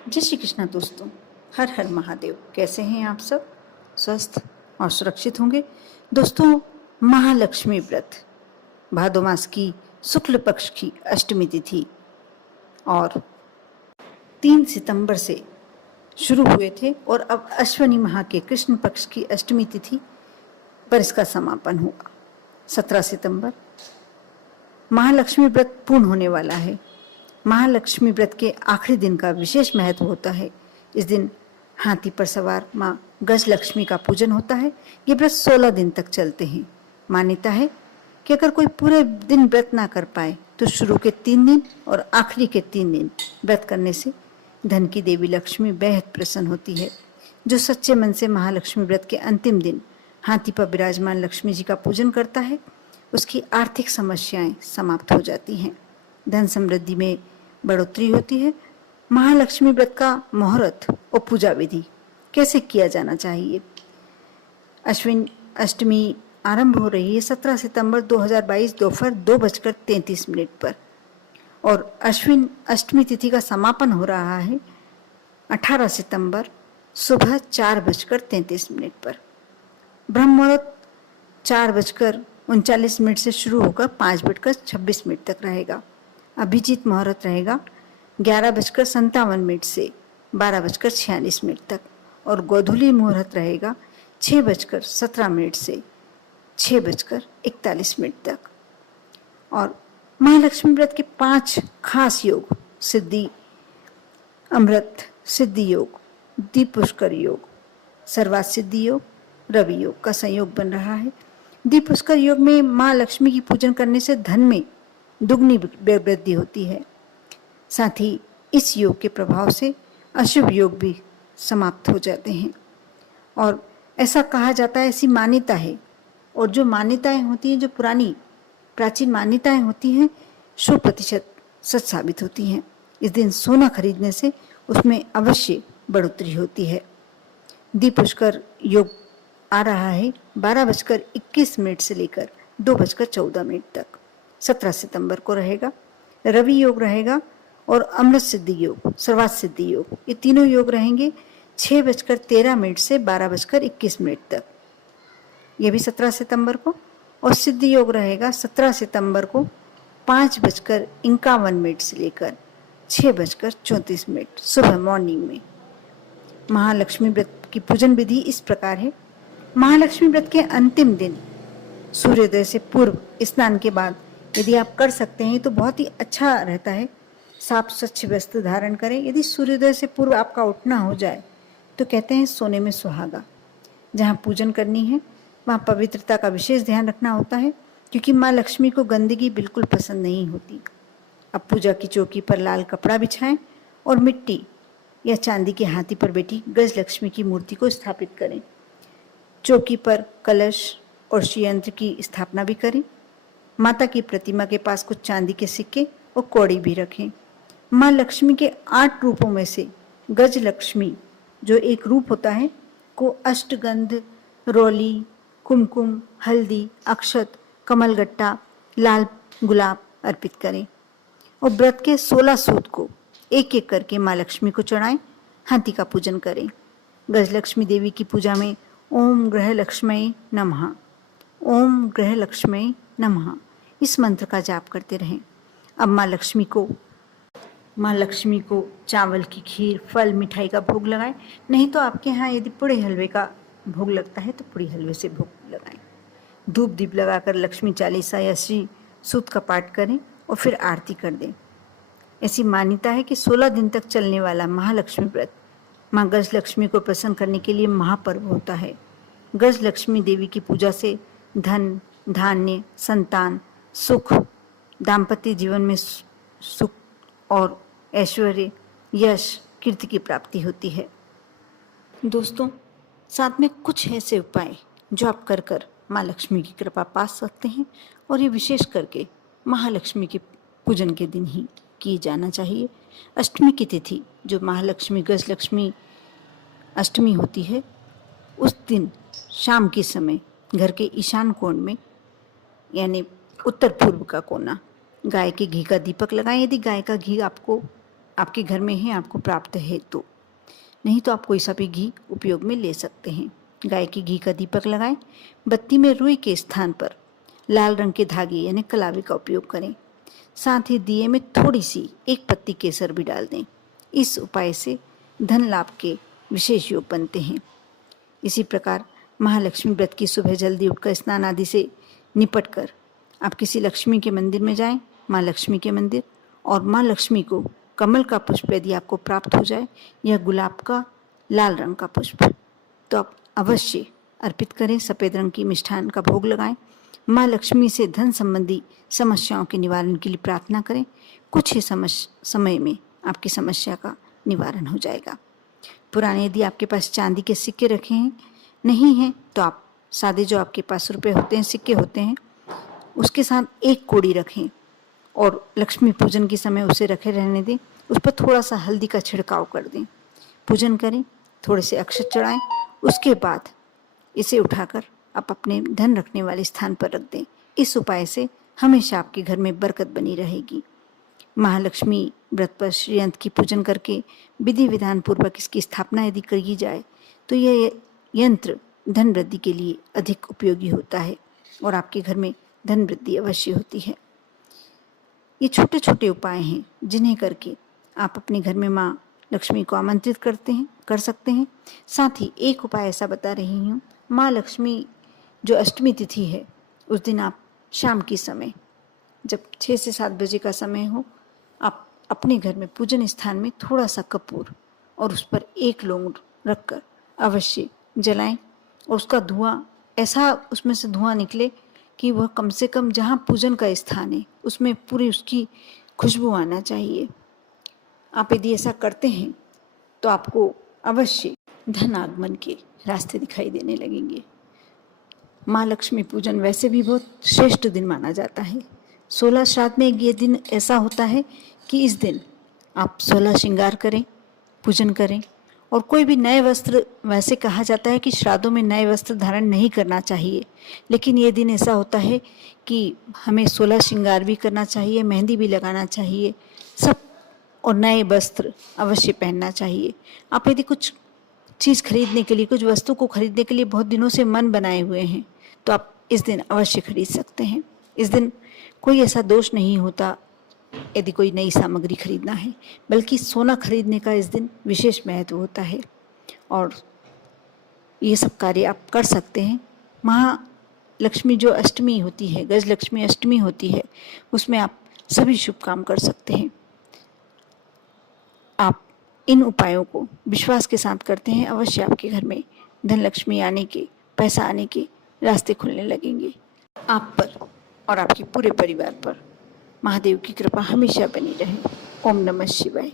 जय श्री कृष्णा दोस्तों। हर हर महादेव। कैसे हैं आप सब? स्वस्थ और सुरक्षित होंगे। दोस्तों, महालक्ष्मी व्रत भादो मास की शुक्ल पक्ष की अष्टमी तिथि और 3 सितंबर से शुरू हुए थे और अब अश्वनी माह के कृष्ण पक्ष की अष्टमी तिथि पर इसका समापन हुआ। 17 सितंबर महालक्ष्मी व्रत पूर्ण होने वाला है। महालक्ष्मी व्रत के आखिरी दिन का विशेष महत्व होता है। इस दिन हाथी पर सवार माँ गजलक्ष्मी का पूजन होता है। ये व्रत 16 दिन तक चलते हैं। मान्यता है कि अगर कोई पूरे दिन व्रत ना कर पाए तो शुरू के 3 दिन और आखिरी के 3 दिन व्रत करने से धन की देवी लक्ष्मी बेहद प्रसन्न होती है। जो सच्चे मन से महालक्ष्मी व्रत के अंतिम दिन हाथी पर विराजमान लक्ष्मी जी का पूजन करता है, उसकी आर्थिक समस्याएं समाप्त हो जाती हैं, धन समृद्धि में बढ़ोतरी होती है। महालक्ष्मी व्रत का मुहूर्त और पूजा विधि कैसे किया जाना चाहिए? अश्विन अष्टमी आरंभ हो रही है 17 सितंबर 2022 दोपहर 2:33 पर और अश्विन अष्टमी तिथि का समापन हो रहा है 18 सितंबर सुबह 4:33 पर। ब्रह्म मुहूर्त 4:39 से शुरू होकर 5:26 तक रहेगा। अभिजीत मुहूर्त रहेगा 11:57 से 12:46 तक और गोधूली मुहूर्त रहेगा 6:17 से 6:41 तक। और महालक्ष्मी व्रत के 5 खास योग सिद्धि, अमृत सिद्धि योग, दीप पुष्कर योग, सर्वात सिद्धि योग, रवि योग का संयोग बन रहा है। दीप पुष्कर योग में माँ लक्ष्मी की पूजन करने से धन में दुगनी वृद्धि होती है। साथ ही इस योग के प्रभाव से अशुभ योग भी समाप्त हो जाते हैं और ऐसा कहा जाता है, ऐसी मान्यता है। और जो मान्यताएं होती हैं, जो पुरानी प्राचीन मान्यताएं होती हैं, 100% सच साबित होती हैं। इस दिन सोना खरीदने से उसमें अवश्य बढ़ोतरी होती है। दीप पुष्कर योग आ रहा है 12:21 से लेकर 2:14 तक। 17 सितंबर को रहेगा। रवि योग रहेगा और अमृत सिद्धि योग, सर्वात सिद्धि योग, ये तीनों योग रहेंगे 6:13 से 12:21 तक, ये भी 17 सितंबर को। और सिद्धि योग रहेगा 17 सितंबर को 5:51 से लेकर 6:34 सुबह मॉर्निंग में। महालक्ष्मी व्रत की पूजन विधि इस प्रकार है। महालक्ष्मी व्रत के अंतिम दिन सूर्योदय से पूर्व स्नान के बाद यदि आप कर सकते हैं तो बहुत ही अच्छा रहता है। साफ स्वच्छ वस्त्र धारण करें। यदि सूर्योदय से पूर्व आपका उठना हो जाए तो कहते हैं सोने में सुहागा। जहाँ पूजन करनी है वहाँ पवित्रता का विशेष ध्यान रखना होता है, क्योंकि माँ लक्ष्मी को गंदगी बिल्कुल पसंद नहीं होती। अब पूजा की चौकी पर लाल कपड़ा बिछाएं और मिट्टी या चांदी के हाथी पर बैठी गज लक्ष्मी की मूर्ति को स्थापित करें। चौकी पर कलश और श्रीयंत्र की स्थापना भी करें। माता की प्रतिमा के पास कुछ चांदी के सिक्के और कौड़ी भी रखें। माँ लक्ष्मी के 8 रूपों में से गज लक्ष्मी जो एक रूप होता है को अष्टगंध, रोली, कुमकुम, हल्दी, अक्षत, कमलगट्टा, लाल गुलाब अर्पित करें और व्रत के 16 सूत को एक एक करके माँ लक्ष्मी को चढ़ाएं। हाथी का पूजन करें। गजलक्ष्मी देवी की पूजा में ओम ग्रह लक्ष्मी नमः, ओम ग्रह लक्ष्मी नमः इस मंत्र का जाप करते रहें। अब माँ लक्ष्मी को चावल की खीर, फल, मिठाई का भोग लगाएं। नहीं तो आपके यहाँ यदि पूड़ी हलवे का भोग लगता है तो पूड़ी हलवे से भोग लगाएं। धूप दीप लगाकर लक्ष्मी चालीसा या श्री सूत का पाठ करें और फिर आरती कर दें। ऐसी मान्यता है कि 16 दिन तक चलने वाला महालक्ष्मी व्रत माँ गज लक्ष्मी को प्रसन्न करने के लिए महापर्व होता है। गज लक्ष्मी देवी की पूजा से धन, धान्य, संतान, सुख, दाम्पत्य जीवन में सुख और ऐश्वर्य, यश, कीर्ति की प्राप्ति होती है। दोस्तों, साथ में कुछ ऐसे उपाय जो आप कर कर माँ लक्ष्मी की कृपा पा सकते हैं और ये विशेष करके महालक्ष्मी के पूजन के दिन ही किए जाना चाहिए। अष्टमी की तिथि जो महालक्ष्मी गज लक्ष्मी अष्टमी होती है, उस दिन शाम के समय घर के ईशान कोण में यानी उत्तर पूर्व का कोना गाय के घी का दीपक लगाएं। यदि गाय का घी आपको आपके घर में है आपको प्राप्त है तो, नहीं तो आप कोई सा भी घी उपयोग में ले सकते हैं। गाय के घी का दीपक लगाएं। बत्ती में रुई के स्थान पर लाल रंग के धागे यानी कलावे का उपयोग करें। साथ ही दिए में थोड़ी सी एक पत्ती केसर भी डाल दें। इस उपाय से धन लाभ के विशेष योग बनते हैं। इसी प्रकार महालक्ष्मी व्रत की सुबह जल्दी उठकर स्नान आदि से निपट कर आप किसी लक्ष्मी के मंदिर में जाएं, माँ लक्ष्मी के मंदिर, और माँ लक्ष्मी को कमल का पुष्प यदि आपको प्राप्त हो जाए या गुलाब का लाल रंग का पुष्प तो आप अवश्य अर्पित करें। सफ़ेद रंग की मिष्ठान का भोग लगाएं। माँ लक्ष्मी से धन संबंधी समस्याओं के निवारण के लिए प्रार्थना करें। कुछ ही समय में आपकी समस्या का निवारण हो जाएगा। पुराने यदि आपके पास चांदी के सिक्के रखे हैं नहीं हैं तो आप सादे जो आपके पास रुपए होते हैं, सिक्के होते हैं, उसके साथ एक कोड़ी रखें और लक्ष्मी पूजन के समय उसे रखे रहने दें। उस पर थोड़ा सा हल्दी का छिड़काव कर दें, पूजन करें, थोड़े से अक्षत चढ़ाएं। उसके बाद इसे उठाकर आप अपने धन रखने वाले स्थान पर रख दें। इस उपाय से हमेशा आपके घर में बरकत बनी रहेगी। महालक्ष्मी व्रत पर श्रीयंत्र की पूजन करके विधि विधान पूर्वक इसकी स्थापना यदि की जाए तो यह यंत्र धन वृद्धि के लिए अधिक उपयोगी होता है और आपके घर में धन वृद्धि अवश्य होती है। ये छोटे छोटे उपाय हैं जिन्हें करके आप अपने घर में माँ लक्ष्मी को आमंत्रित कर सकते हैं। साथ ही एक उपाय ऐसा बता रही हूँ, माँ लक्ष्मी जो अष्टमी तिथि है उस दिन आप शाम के समय जब 6 से 7 बजे का समय हो, आप अपने घर में पूजन स्थान में थोड़ा सा कपूर और उस पर एक लौंग रखकर अवश्य जलाएं और उसका धुआं ऐसा उसमें से धुआं निकले कि वह कम से कम जहाँ पूजन का स्थान है उसमें पूरी उसकी खुशबू आना चाहिए। आप यदि ऐसा करते हैं तो आपको अवश्य धन आगमन के रास्ते दिखाई देने लगेंगे। माँ लक्ष्मी पूजन वैसे भी बहुत श्रेष्ठ दिन माना जाता है। 16 श्राद्ध में ये दिन ऐसा होता है कि इस दिन आप 16 श्रृंगार करें, पूजन करें और कोई भी नए वस्त्र, वैसे कहा जाता है कि श्राद्धों में नए वस्त्र धारण नहीं करना चाहिए, लेकिन ये दिन ऐसा होता है कि हमें 16 श्रृंगार भी करना चाहिए, मेहंदी भी लगाना चाहिए, सब, और नए वस्त्र अवश्य पहनना चाहिए। आप यदि कुछ चीज़ खरीदने के लिए, कुछ वस्तु को खरीदने के लिए बहुत दिनों से मन बनाए हुए हैं तो आप इस दिन अवश्य खरीद सकते हैं। इस दिन कोई ऐसा दोष नहीं होता यदि कोई नई सामग्री खरीदना है, बल्कि सोना खरीदने का इस दिन विशेष महत्व होता है और ये सब कार्य आप कर सकते हैं। महालक्ष्मी जो अष्टमी होती है, गजलक्ष्मी अष्टमी होती है, उसमें आप सभी शुभ काम कर सकते हैं। आप इन उपायों को विश्वास के साथ करते हैं, अवश्य आपके घर में धन लक्ष्मी आने के, पैसा आने के रास्ते खुलने लगेंगे। आप पर और आपके पूरे परिवार पर महादेव की कृपा हमेशा बनी रहे। ओम नमः शिवाय।